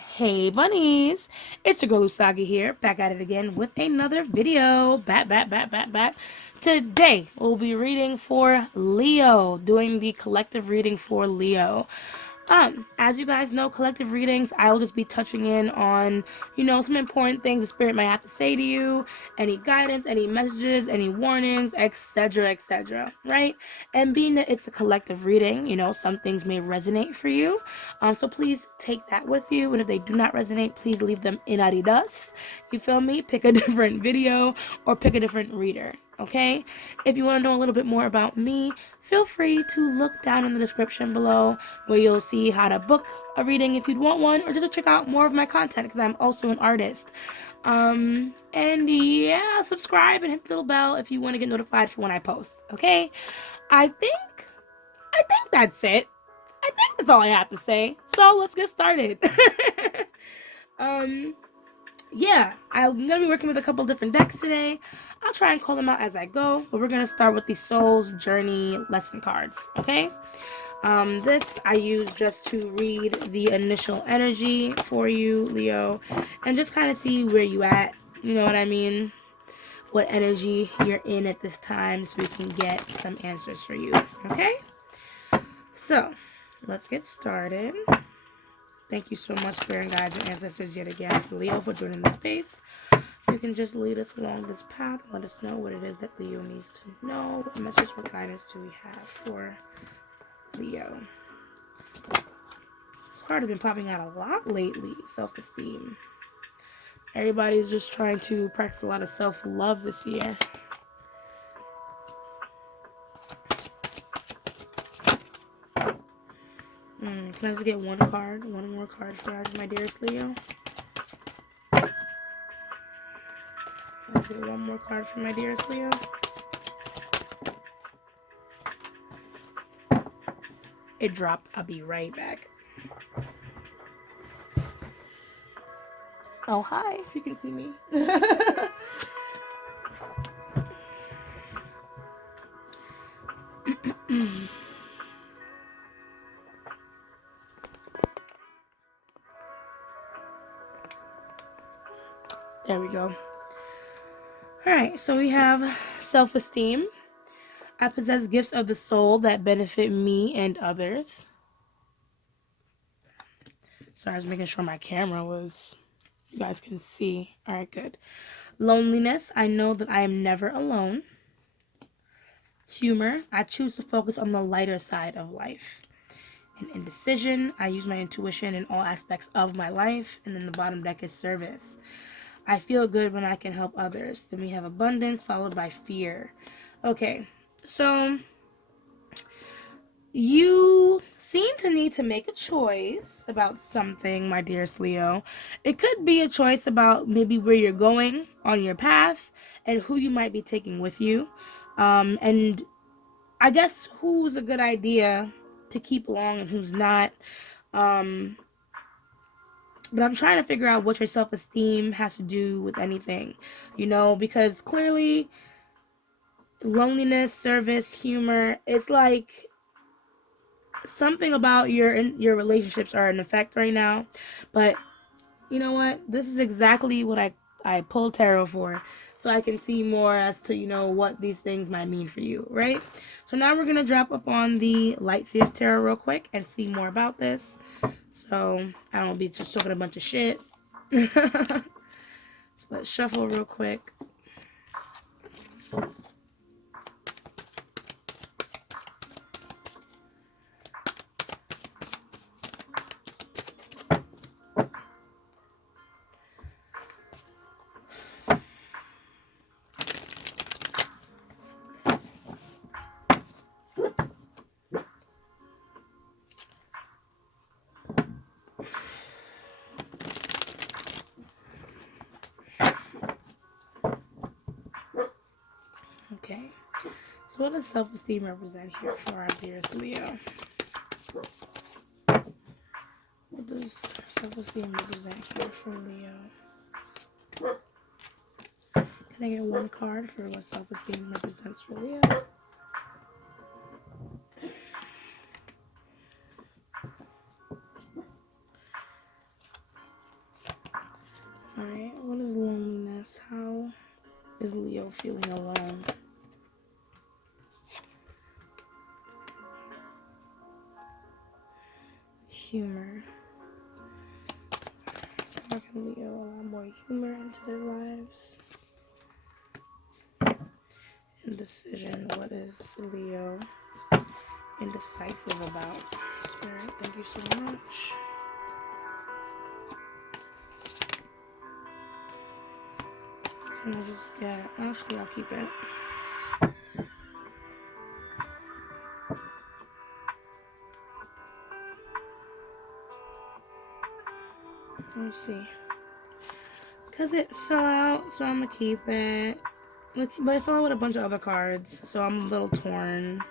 Hey bunnies, it's your girl Usagi here, back at it again with another video. Back. Today we'll be reading for Leo, doing the collective reading for Leo. As you guys know, collective readings, I will just be touching in on, some important things the spirit might have to say to you, any guidance, any messages, any warnings, etc., right? And being that it's a collective reading, some things may resonate for you. So please take that with you, and if they do not resonate, please leave them in Adidas. You feel me? Pick a different video or pick a different reader. Okay? If you want to know a little bit more about me, feel free to look down in the description below where you'll see how to book a reading if you'd want one, or just to check out more of my content because I'm also an artist. And yeah, subscribe and hit the little bell if you want to get notified for when I post. Okay? I think that's it. I think that's all I have to say. So let's get started. um yeah, I'm gonna be working with a couple different decks today. I'll try and call them out as I go, but we're gonna start with the Soul's Journey lesson cards, okay? This I use just to read the initial energy for you, Leo, and just kind of see where you at, you know what I mean? What energy you're in at this time so we can get some answers for you, okay? So, let's get started. Thank you so much, Spirit Guides and Ancestors, yet again, for Leo, for joining the space. You can just lead us along this path and let us know what it is that Leo needs to know. What message, what guidance do we have for Leo? This card has been popping out a lot lately. Self-esteem. Everybody's just trying to practice a lot of self-love this year. Can I just get one more card for my dearest Leo? Can I get one more card for my dearest Leo? It dropped. I'll be right back. Oh, hi, if you can see me. There we go. Alright, so we have self-esteem. I possess gifts of the soul that benefit me and others. Sorry, I was making sure my camera was, you guys can see. Alright, good. Loneliness, I know that I am never alone. Humor, I choose to focus on the lighter side of life. And indecision, I use my intuition in all aspects of my life. And then the bottom deck is service. I feel good when I can help others. Then we have abundance followed by fear. Okay, so you seem to need to make a choice about something, my dearest Leo. It could be a choice about maybe where you're going on your path and who you might be taking with you. And I guess who's a good idea to keep along and who's not. But I'm trying to figure out what your self-esteem has to do with anything, because clearly loneliness, service, humor, it's like something about your relationships are in effect right now. But you know what? This is exactly what I pulled tarot for, so I can see more as to what these things might mean for you, right? So now we're gonna drop up on the Light Seers Tarot real quick and see more about this. So I don't be just talking a bunch of shit. So let's shuffle real quick. Okay, so what does self-esteem represent here for our dearest Leo? What does self-esteem represent here for Leo? Can I get one card for what self-esteem represents for Leo? is Leo feeling alone? Humor. How can Leo allow more humor into their lives? Indecision. What is Leo indecisive about? Spirit, thank you so much. And actually I'll keep it. Let me see. Because it fell out, so I'm going to keep it. But it fell out with a bunch of other cards, so I'm a little torn.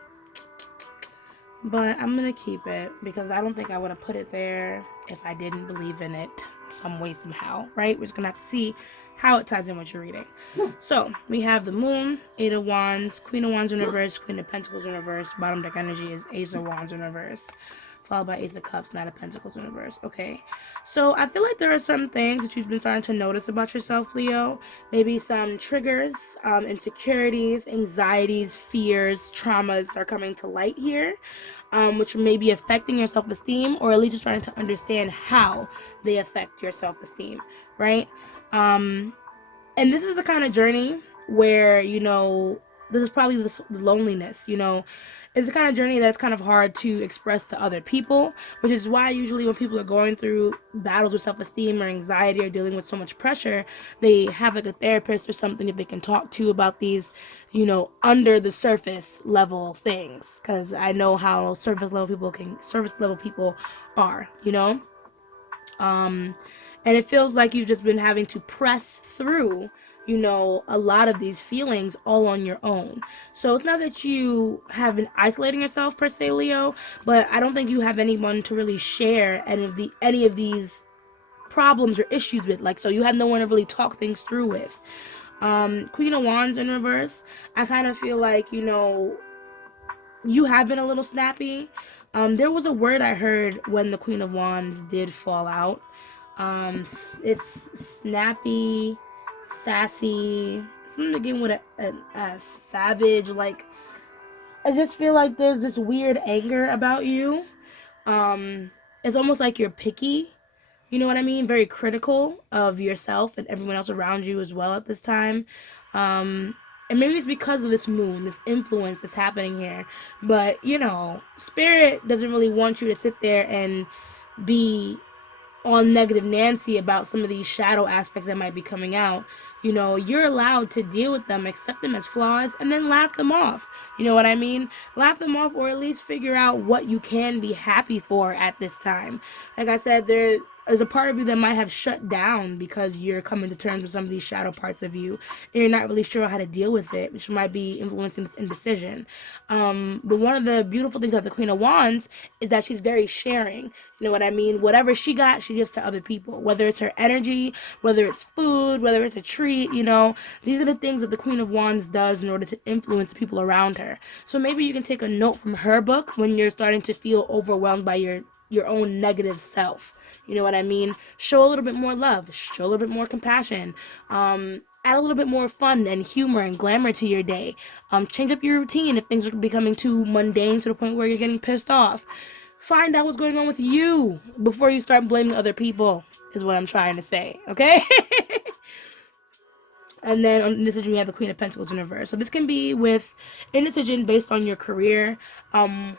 But I'm going to keep it because I don't think I would have put it there if I didn't believe in it some way, somehow, right? We're just going to have to see how it ties in with your reading. So we have the Moon, Eight of Wands, Queen of Wands in reverse, Queen of Pentacles in reverse. Bottom deck energy is Ace of Wands in reverse, followed by Ace of Cups, Knight of Pentacles in reverse. Okay, so I feel like there are some things that you've been starting to notice about yourself, Leo. Maybe some triggers, insecurities, anxieties, fears, traumas are coming to light here, which may be affecting your self-esteem, or at least you're trying to understand how they affect your self-esteem, right? And this is the kind of journey where, this is probably the loneliness, it's the kind of journey that's kind of hard to express to other people, which is why usually when people are going through battles with self-esteem or anxiety or dealing with so much pressure, they have like a therapist or something that they can talk to about these, under the surface level things. Because I know how surface level people are, and it feels like you've just been having to press through, a lot of these feelings all on your own. So it's not that you have been isolating yourself per se, Leo, but I don't think you have anyone to really share any of these problems or issues with. Like, so you have no one to really talk things through with. Queen of Wands in reverse, I kind of feel like, you have been a little snappy. There was a word I heard when the Queen of Wands did fall out. It's snappy, sassy, something to begin with a savage. Like, I just feel like there's this weird anger about you. It's almost like you're picky. You know what I mean? Very critical of yourself and everyone else around you as well at this time. And maybe it's because of this moon, this influence that's happening here. But, Spirit doesn't really want you to sit there and be all negative Nancy about some of these shadow aspects that might be coming out. You're allowed to deal with them, accept them as flaws, and then laugh them off. You know what I mean? Laugh them off, or at least figure out what you can be happy for at this time. Like I said, there's a part of you that might have shut down because you're coming to terms with some of these shadow parts of you, and you're not really sure how to deal with it, which might be influencing this indecision. But one of the beautiful things about the Queen of Wands is that she's very sharing. You know what I mean? Whatever she got, she gives to other people. Whether it's her energy, whether it's food, whether it's a treat, these are the things that the Queen of Wands does in order to influence people around her. So maybe you can take a note from her book when you're starting to feel overwhelmed by your own negative self. You know what I mean? Show a little bit more love. Show a little bit more compassion. Add a little bit more fun and humor and glamour to your day. Change up your routine if things are becoming too mundane to the point where you're getting pissed off. Find out what's going on with you before you start blaming other people, is what I'm trying to say, okay? And then on indecision, we have the Queen of Pentacles in reverse. So this can be with indecision based on your career,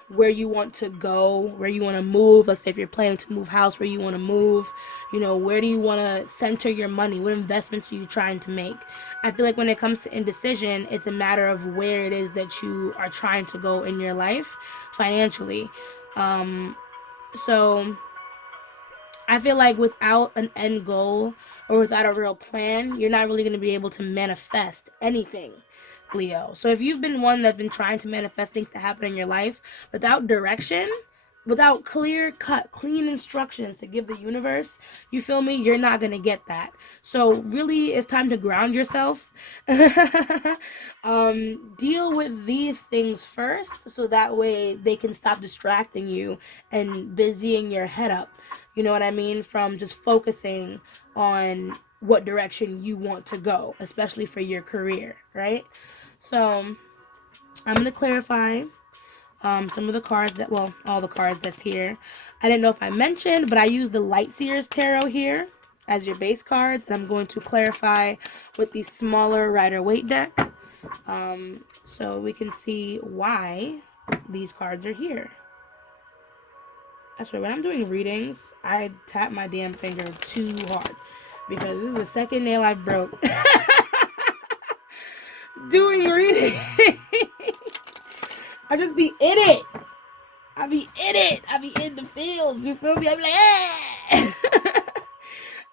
where you want to go, where you want to move. Let's say if you're planning to move house, where you want to move. Where do you want to center your money? What investments are you trying to make? I feel like when it comes to indecision, it's a matter of where it is that you are trying to go in your life financially. So I feel like without an end goal or without a real plan, you're not really going to be able to manifest anything, Leo. So if you've been one that's been trying to manifest things to happen in your life without direction, without clean instructions to give the universe, you feel me? You're not going to get that. So really, it's time to ground yourself. Deal with these things first so that way they can stop distracting you and busying your head up. You know what I mean? From just focusing on what direction you want to go, especially for your career, right? So I'm going to clarify some of the cards that, well, all the cards that's here. I didn't know if I mentioned, but I use the Light Seers Tarot here as your base cards, and I'm going to clarify with the smaller Rider-Waite deck, so we can see why these cards are here. That's right, when I'm doing readings, I tap my damn finger too hard, because this is the second nail I broke doing readings. I just be in it. I be in it. I be in the fields. You feel me? I'm like, eh.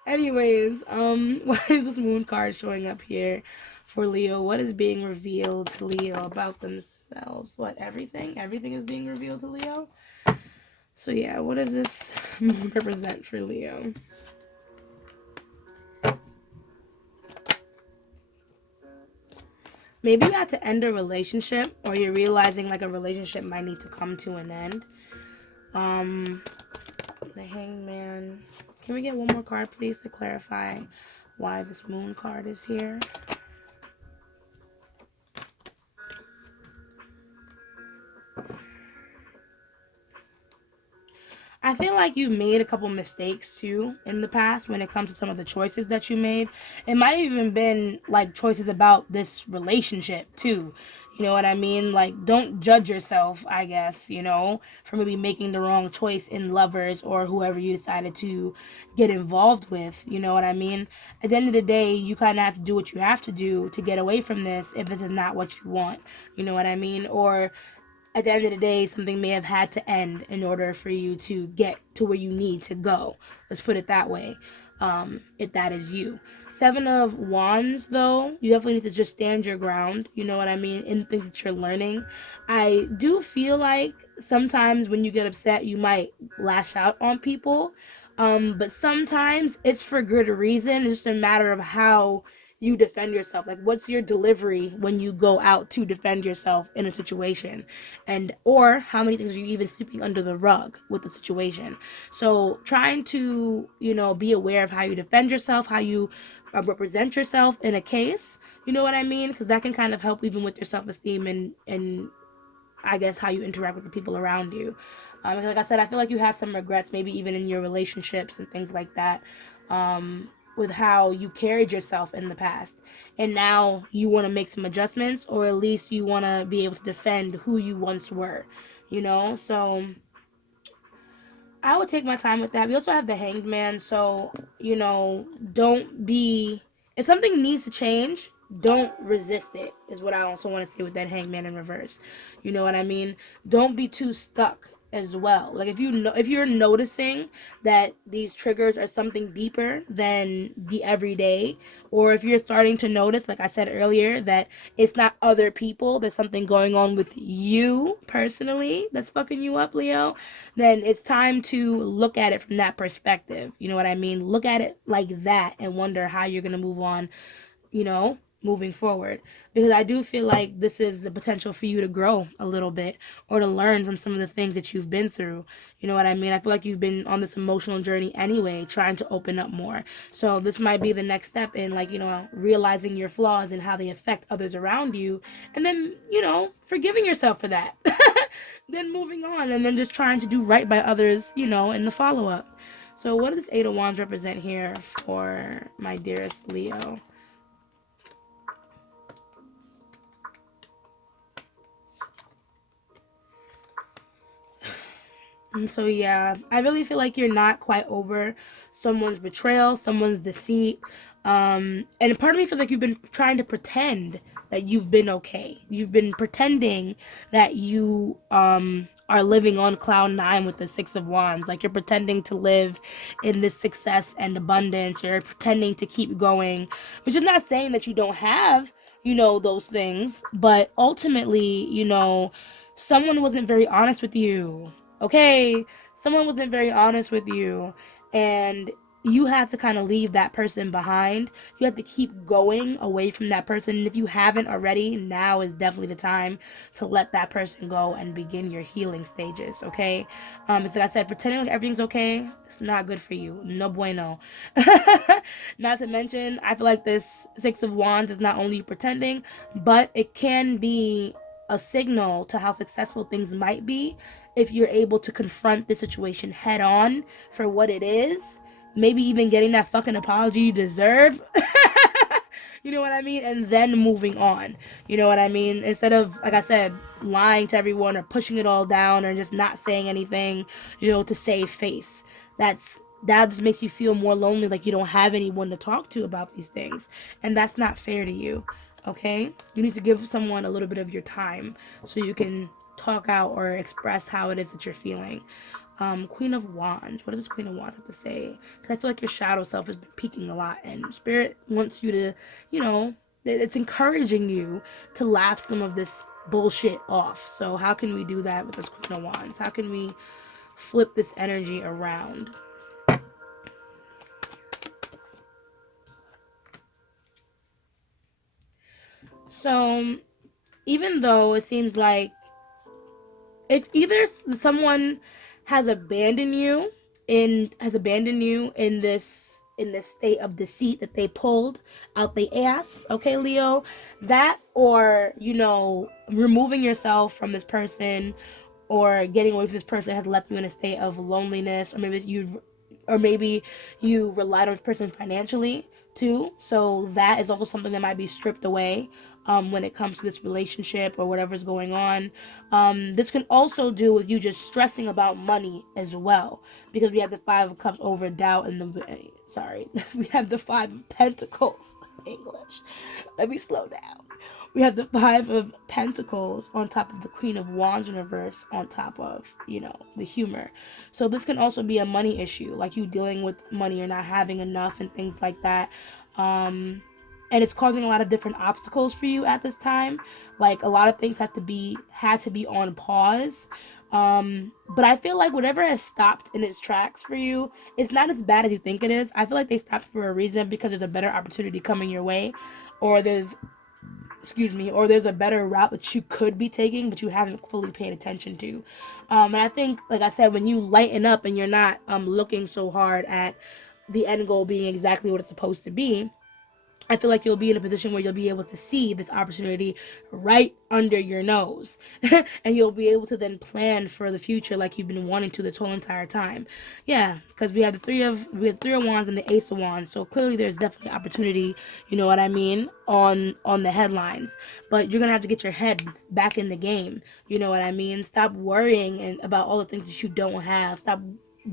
Anyways, why is this moon card showing up here for Leo? What is being revealed to Leo about themselves? What, everything? Everything is being revealed to Leo? So yeah, what does this moon represent for Leo? Maybe you had to end a relationship, or you're realizing like a relationship might need to come to an end. The Hangman. Can we get one more card, please, to clarify why this moon card is here? I feel like you've made a couple mistakes too in the past when it comes to some of the choices that you made. It might have even been like choices about this relationship too. You know what I mean? Like, don't judge yourself, I guess, you know, for maybe making the wrong choice in lovers or whoever you decided to get involved with. You know what I mean? At the end of the day, you kind of have to do what you have to do to get away from this if this is not what you want. You know what I mean? Or at the end of the day, something may have had to end in order for you to get to where you need to go. Let's put it that way, if that is you. Seven of Wands, though, you definitely need to just stand your ground, you know what I mean, in things that you're learning. I do feel like sometimes when you get upset, you might lash out on people, but sometimes it's for good reason. It's just a matter of how you defend yourself. Like, what's your delivery when you go out to defend yourself in a situation? And or how many things are you even sweeping under the rug with the situation? So trying to, you know, be aware of how you defend yourself, how you represent yourself in a case, you know what I mean? Because that can kind of help even with your self-esteem and I guess how you interact with the people around you. Like I said, I feel like you have some regrets, maybe even in your relationships and things like that, with how you carried yourself in the past. And now you want to make some adjustments, or at least you want to be able to defend who you once were, you know? So I would take my time with that. We also have the Hanged Man, so, you know, don't be, if something needs to change, don't resist it, is what I also want to say with that Hanged Man in reverse. You know what I mean? Don't be too stuck as well. Like, if you know, if you're noticing that these triggers are something deeper than the everyday, or if you're starting to notice, like I said earlier, that it's not other people, there's something going on with you personally that's fucking you up, Leo, then it's time to look at it from that perspective. You know what I mean? Look at it like that and wonder how you're going to move on, you know, moving forward. Because I do feel like this is the potential for you to grow a little bit or to learn from some of the things that you've been through. You know what I mean? I feel like you've been on this emotional journey anyway, trying to open up more. So this might be the next step in, like, you know, realizing your flaws and how they affect others around you. And then, you know, forgiving yourself for that. Then moving on and then just trying to do right by others, you know, in the follow up. So what does Eight of Wands represent here for my dearest Leo? And so yeah, I really feel like you're not quite over someone's betrayal, someone's deceit. And part of me feels like you've been trying to pretend that you've been okay. You've been pretending that you are living on cloud nine with the Six of Wands. Like, you're pretending to live in this success and abundance. You're pretending to keep going. Which is not saying that you don't have, you know, those things. But ultimately, you know, someone wasn't very honest with you. Okay, someone wasn't very honest with you, and you have to kind of leave that person behind. You have to keep going away from that person. And if you haven't already, now is definitely the time to let that person go and begin your healing stages, okay? It's like I said, pretending like everything's okay, it's not good for you. No bueno. Not to mention, I feel like this Six of Wands is not only pretending, but it can be a signal to how successful things might be if you're able to confront the situation head on for what it is, maybe even getting that fucking apology you deserve. You know what I mean? And then moving on. You know what I mean? Instead of, like I said, lying to everyone or pushing it all down or just not saying anything, to save face. That's that just makes you feel more lonely, like you don't have anyone to talk to about these things. And that's not fair to you. Okay? You need to give someone a little bit of your time so you can talk out or express how it is that you're feeling. Queen of Wands. What does Queen of Wands have to say? Because I feel like your shadow self has been peaking a lot, and Spirit wants you to, you know, it's encouraging you to laugh some of this bullshit off. So how can we do that with this Queen of Wands? How can we flip this energy around? So even though it seems like if either someone has abandoned you in this state of deceit that they pulled out the ass, okay, Leo, that, or removing yourself from this person or getting away from this person has left you in a state of loneliness, or maybe you relied on this person financially too. So that is also something that might be stripped away when it comes to this relationship or whatever's going on. This can also do with you just stressing about money as well, because we have the Five of Cups over doubt and we have the Five of Pentacles. English. Let me slow down. We have the Five of Pentacles on top of the Queen of Wands in reverse on top of, the humor. So this can also be a money issue, like you dealing with money or not having enough and things like that. And it's causing a lot of different obstacles for you at this time. Like a lot of things had to be on pause. But I feel like whatever has stopped in its tracks for you, it's not as bad as you think it is. I feel like they stopped for a reason, because there's a better opportunity coming your way, or there's a better route that you could be taking, but you haven't fully paid attention to. And I think, like I said, when you lighten up and you're not looking so hard at the end goal being exactly what it's supposed to be, I feel like you'll be in a position where you'll be able to see this opportunity right under your nose. And you'll be able to then plan for the future like you've been wanting to this whole entire time. Yeah, because we have Three of Wands and the Ace of Wands. So clearly there's definitely opportunity, you know what I mean, on the headlines. But you're gonna have to get your head back in the game. You know what I mean? Stop worrying about all the things that you don't have. Stop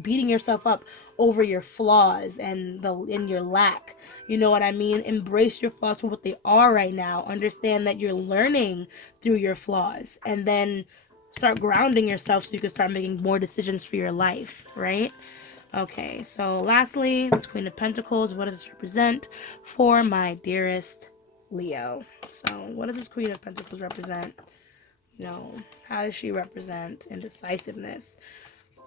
beating yourself up over your flaws and your lack. You know what I mean? Embrace your flaws for what they are right now. Understand that you're learning through your flaws, and then start grounding yourself so you can start making more decisions for your life, right? Okay, so lastly, this Queen of Pentacles, what does this represent for my dearest Leo? So what does this Queen of Pentacles represent? How does she represent indecisiveness?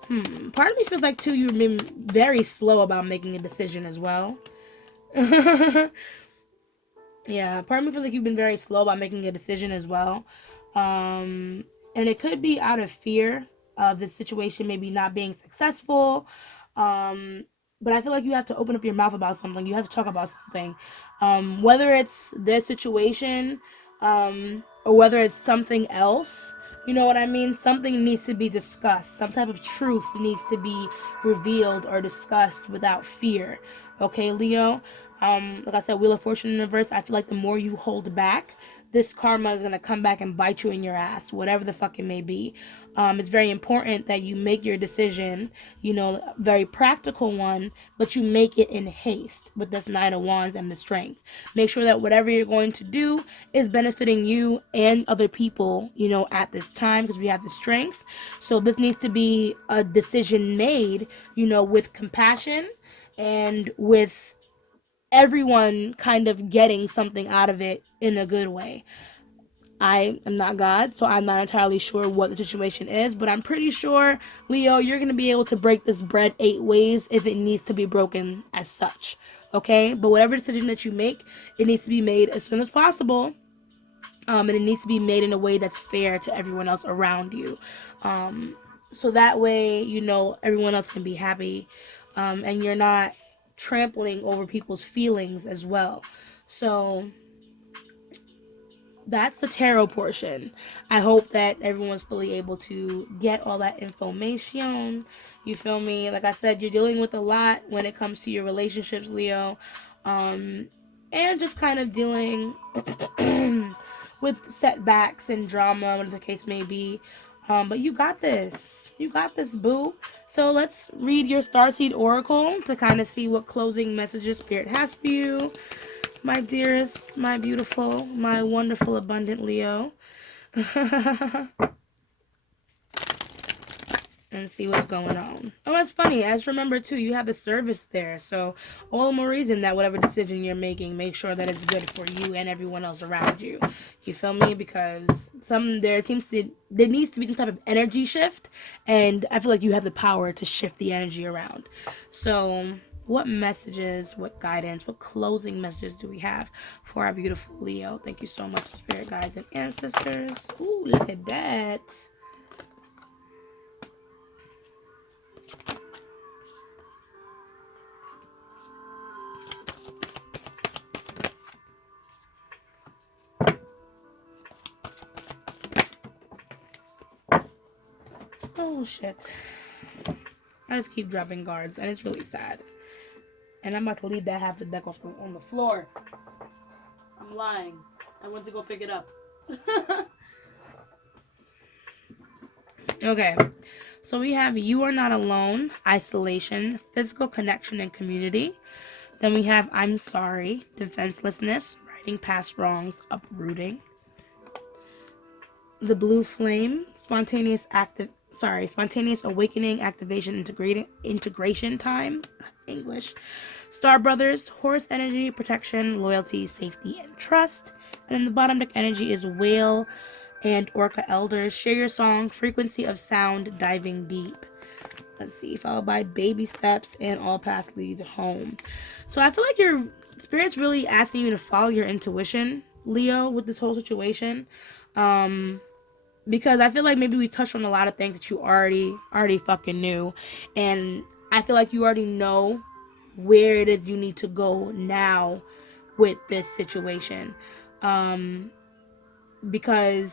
Part of me feels like too you've been very slow about making a decision as well. Yeah, part of me feels like you've been very slow about making a decision as well. And it could be out of fear of the situation maybe not being successful. Um, but I feel like you have to open up your mouth about something. You have to talk about something. Whether it's their situation, or whether it's something else. You know what I mean? Something needs to be discussed. Some type of truth needs to be revealed or discussed without fear. Okay, Leo? Like I said, Wheel of Fortune in reverse, I feel like the more you hold back, this karma is gonna come back and bite you in your ass, whatever the fuck it may be. It's very important that you make your decision, very practical one, but you make it in haste with this Nine of Wands and the Strength. Make sure that whatever you're going to do is benefiting you and other people, at this time, because we have the Strength. So this needs to be a decision made, with compassion and with everyone kind of getting something out of it in a good way. I am not God, so I'm not entirely sure what the situation is, but I'm pretty sure, Leo, you're going to be able to break this bread 8 ways if it needs to be broken as such. Okay? But whatever decision that you make, it needs to be made as soon as possible. And it needs to be made in a way that's fair to everyone else around you. So that way, everyone else can be happy. And you're not trampling over people's feelings as well. So that's the tarot portion. I hope that everyone's fully able to get all that information. You feel me? Like I said, you're dealing with a lot when it comes to your relationships, Leo. And just kind of dealing with setbacks and drama, whatever the case may be. But you got this. You got this, boo. So let's read your Starseed Oracle to kind of see what closing messages Spirit has for you. My dearest, my beautiful, my wonderful, abundant Leo. And see what's going on. Oh, that's funny. I just remember, too, you have the service there. So, all the more reason that whatever decision you're making, make sure that it's good for you and everyone else around you. You feel me? Because there needs to be some type of energy shift. And I feel like you have the power to shift the energy around. So, what messages, what guidance, what closing messages do we have for our beautiful Leo? Thank you so much, spirit guides and ancestors. Ooh, look at that. Oh shit. I just keep dropping cards and it's really sad. And I'm about to leave that half the deck off on the floor. I'm lying. I went to go pick it up. Okay. So we have You Are Not Alone, Isolation, Physical Connection and Community. Then we have I'm Sorry, Defenselessness, Righting Past Wrongs, Uprooting. The Blue Flame, Spontaneous Awakening, Activation, Integration Time, English. Star Brothers, Horse Energy, Protection, Loyalty, Safety, and Trust. And then the bottom deck energy is Whale and Orca Elders. Share Your Song, Frequency of Sound, Diving Deep. Let's see, followed by Baby Steps and All Paths Lead Home. So I feel like your spirit's really asking you to follow your intuition, Leo, with this whole situation. Because I feel like maybe we touched on a lot of things that you already fucking knew. And I feel like you already know where it is you need to go now with this situation. Because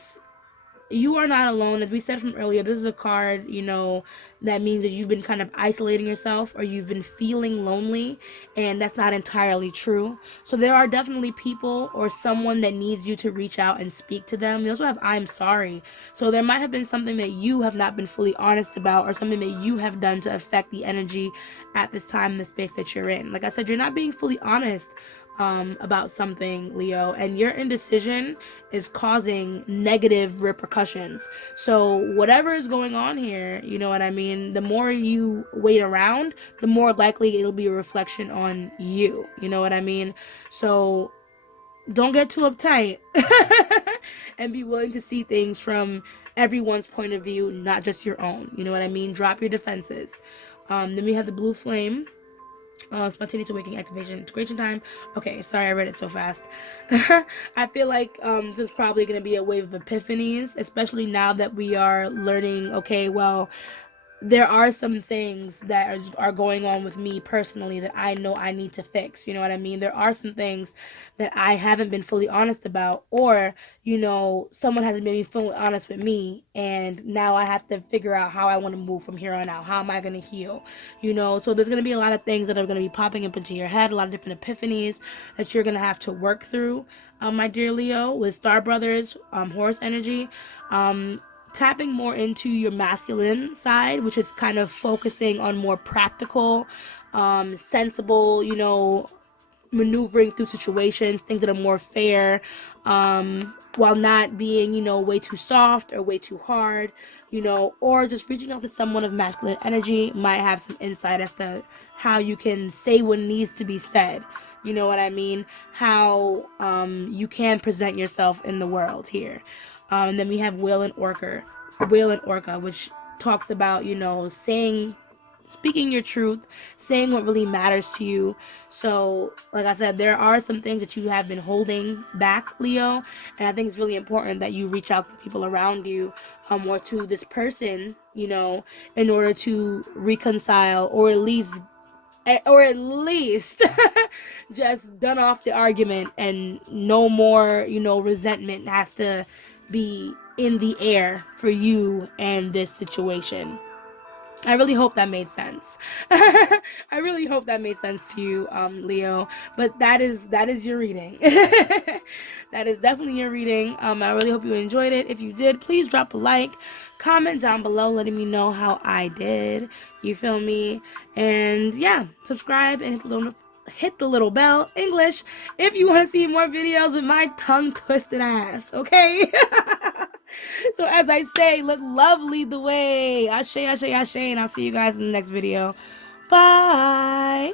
you are not alone. As we said from earlier, this is a card, that means that you've been kind of isolating yourself or you've been feeling lonely, and that's not entirely true. So there are definitely people or someone that needs you to reach out and speak to them. We also have I'm Sorry. So there might have been something that you have not been fully honest about or something that you have done to affect the energy at this time in the space that you're in. Like I said, you're not being fully honest about something, Leo, and your indecision is causing negative repercussions. So whatever is going on here, you know what I mean, the more you wait around, the more likely it'll be a reflection on you, you know what I mean? So don't get too uptight and be willing to see things from everyone's point of view, not just your own, you know what I mean? Drop your defenses. Then we have the Blue Flame. Spontaneous awakening, activation, integration time. Okay, sorry I read it so fast. I feel like this is probably going to be a wave of epiphanies, especially now that we are learning, okay, well, there are some things that are going on with me personally that I know I need to fix. You know what I mean? There are some things that I haven't been fully honest about, or, someone hasn't been fully honest with me, and now I have to figure out how I want to move from here on out. How am I going to heal? So there's going to be a lot of things that are going to be popping up into your head, a lot of different epiphanies that you're going to have to work through, my dear Leo, with Star Brothers, Horse Energy. Tapping more into your masculine side, which is kind of focusing on more practical, sensible, maneuvering through situations, things that are more fair, while not being, way too soft or way too hard, or just reaching out to someone of masculine energy might have some insight as to how you can say what needs to be said, you know what I mean, how you can present yourself in the world here. And then we have Wheel and Orca, which talks about, you know, speaking your truth, saying what really matters to you. So, like I said, there are some things that you have been holding back, Leo, and I think it's really important that you reach out to people around you, or to this person, you know, in order to reconcile, or at least just done off the argument, and no more, you know, resentment has to be in the air for you and this situation. I really hope that made sense. I really hope that made sense to you, Leo. But that is your reading. That is definitely your reading. I really hope you enjoyed it. If you did, please drop a like, comment down below, letting me know how I did. You feel me? And yeah, subscribe and hit the little bell, English, if you want to see more videos with my tongue twisted ass. Okay. So as I say, let love lead the way. Ashe, ashe, ashe, and I'll see you guys in the next video. Bye.